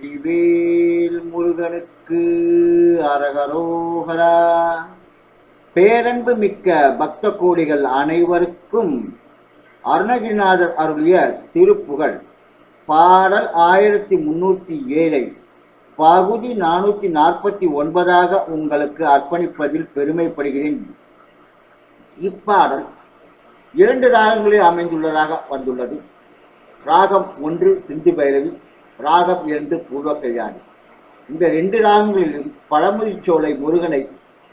வெற்றிவேல் முருகனுக்கு அரகரோகரா. பேரன்பு மிக்க பக்த கோடிகள் அனைவருக்கும் அருணகிரிநாதர் அருளிய திருப்புகழ். பாடல் ஆயிரத்தி முன்னூற்றி ஏழை. பகுதி நானூற்றி நாற்பத்தி ஒன்பதாக உங்களுக்கு அர்ப்பணிப்பதில் பெருமைப்படுகிறேன். இப்பாடல் இரண்டு ராகங்களில் அமைந்துள்ளதாக வந்துள்ளது. ராகம் ஒன்று சிந்து பைரவி. ராகம் இரண்டு பூர்வ கல்யாணி இந்த ரெண்டு ராகங்களிலும் பழமுதிச்சோலை முருகனை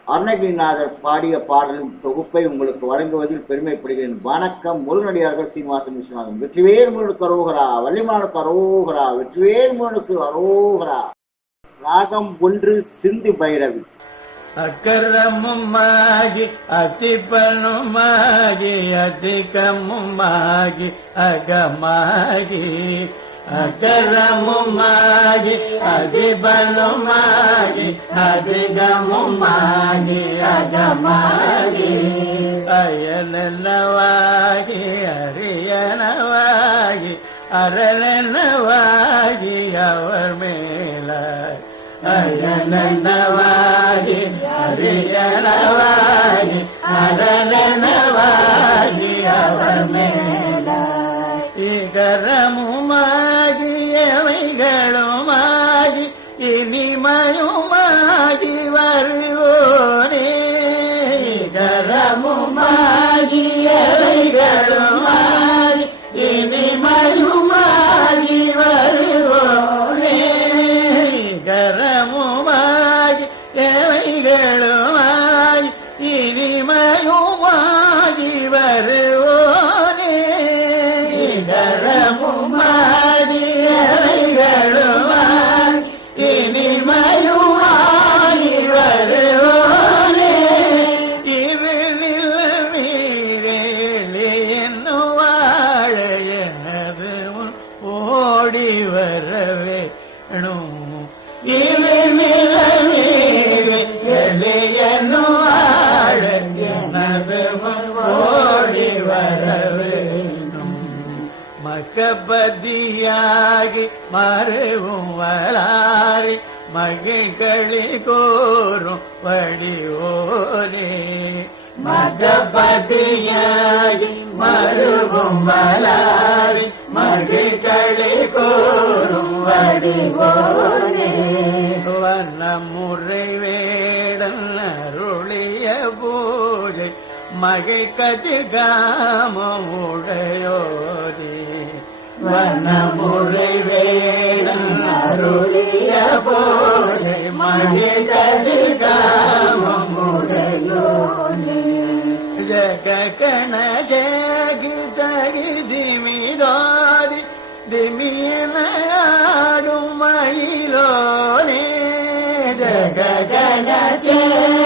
அருணகிரிநாதர் பாடிய பாடலின் தொகுப்பை உங்களுக்கு வழங்குவதில் பெருமைப்படுகிறேன். வணக்கம் முருகனடியார்கள் சீனிவாசன் விஸ்வநாதன். வெற்றிவேல் முருகனுக்கு அரோகரா வள்ளிமான கரோகரா வெற்றிவேல் முருகனுக்கு அரோகரா. ராகம் ஒன்று சிந்து பைரவி. அக்கரமுமாகி அத்திப்பனுமாகி அதிகமுமாகி அகமாகி. அக்கரமுமாடி அதிபலுமாடி அதிகமுமாடி அகமாடி அயலெனவாகி அரியனவாகி அரணவாகி அவர் மேல அயலெனவாகி அரியனவாகி அரண எவைகளுமாகி இனிமையுமாகி வருவோனே இகரமுமாகி மகபதியாகி மறுவும் வளாரி மகிழ்களி கோரும் வடிவோரே மகபதியாகி மறுவும் வளாரி மகிழ்களி கோரும் வடிவோனே. வண்ணமுறை வேடன் அருளிய பூஜை மகிழ் கதிர்காமம் உடையோரே அருளிய போதை மகிழ் கதிர்காமம் உடையோரே ஜககண ஜகி தகி திமிதாதி திமியன ஆடும் மயிலோனே ஜககண ஜகி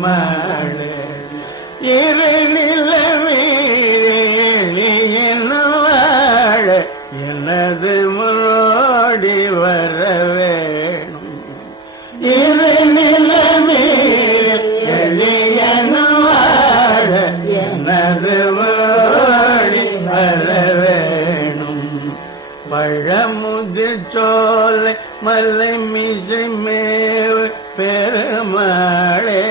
பெருமாளே இருளில் வாழ எனது முன்னோடி வர வேணும் இரு நிலமே எனது முன்னோடி வர வேணும் பழமுதிர் சோலை மலை மிசை மேல் பெருமாளே.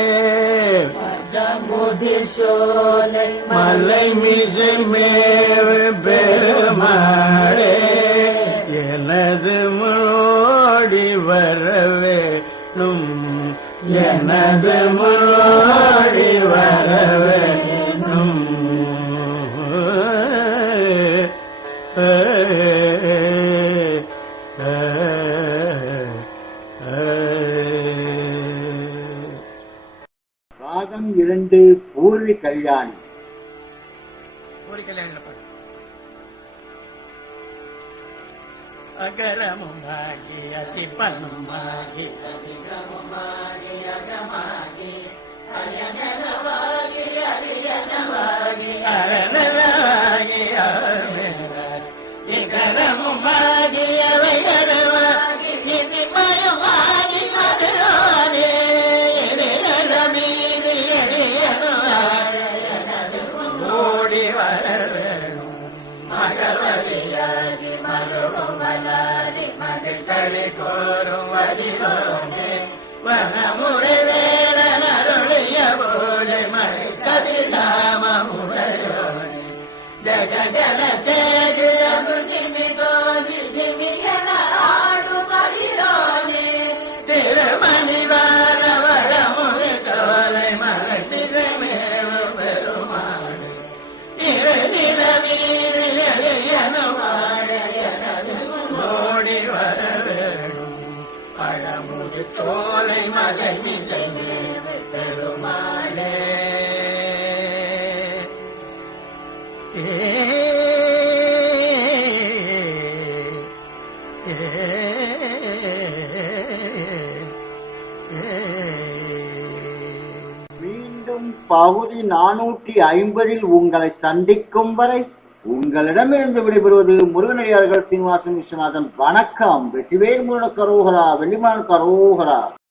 முதிர் சோலை மலை மிசை மேவு பெருமாளே எனது முன்னோடி வரவே எனது முன்னோடி ராகம் இரண்டு பூர்வி கல்யாணி. ஒரு அகரமும் பாட்டு அகரமுமாகி அதிபனுமாகி அதிகம் மகிழ்களி கோரும் வடிவோனே வனமுறை வேளன் அருளிய போலே மகிழ்கதி நாமமுடையோனே ஜக ஜன சேகு சோலை மலை மிசை பெருமாளே. மீண்டும் பகுதி நானூற்றி ஐம்பதில் உங்களை சந்திக்கும் வரை உங்களிடமிருந்து விடைபெறுவது முருகனடியார்கள் சீனிவாசன் விஸ்வநாதன். வணக்கம். வெற்றிவேல் முருகன் கரோகரா வெள்ளிமலன் கரோகரா.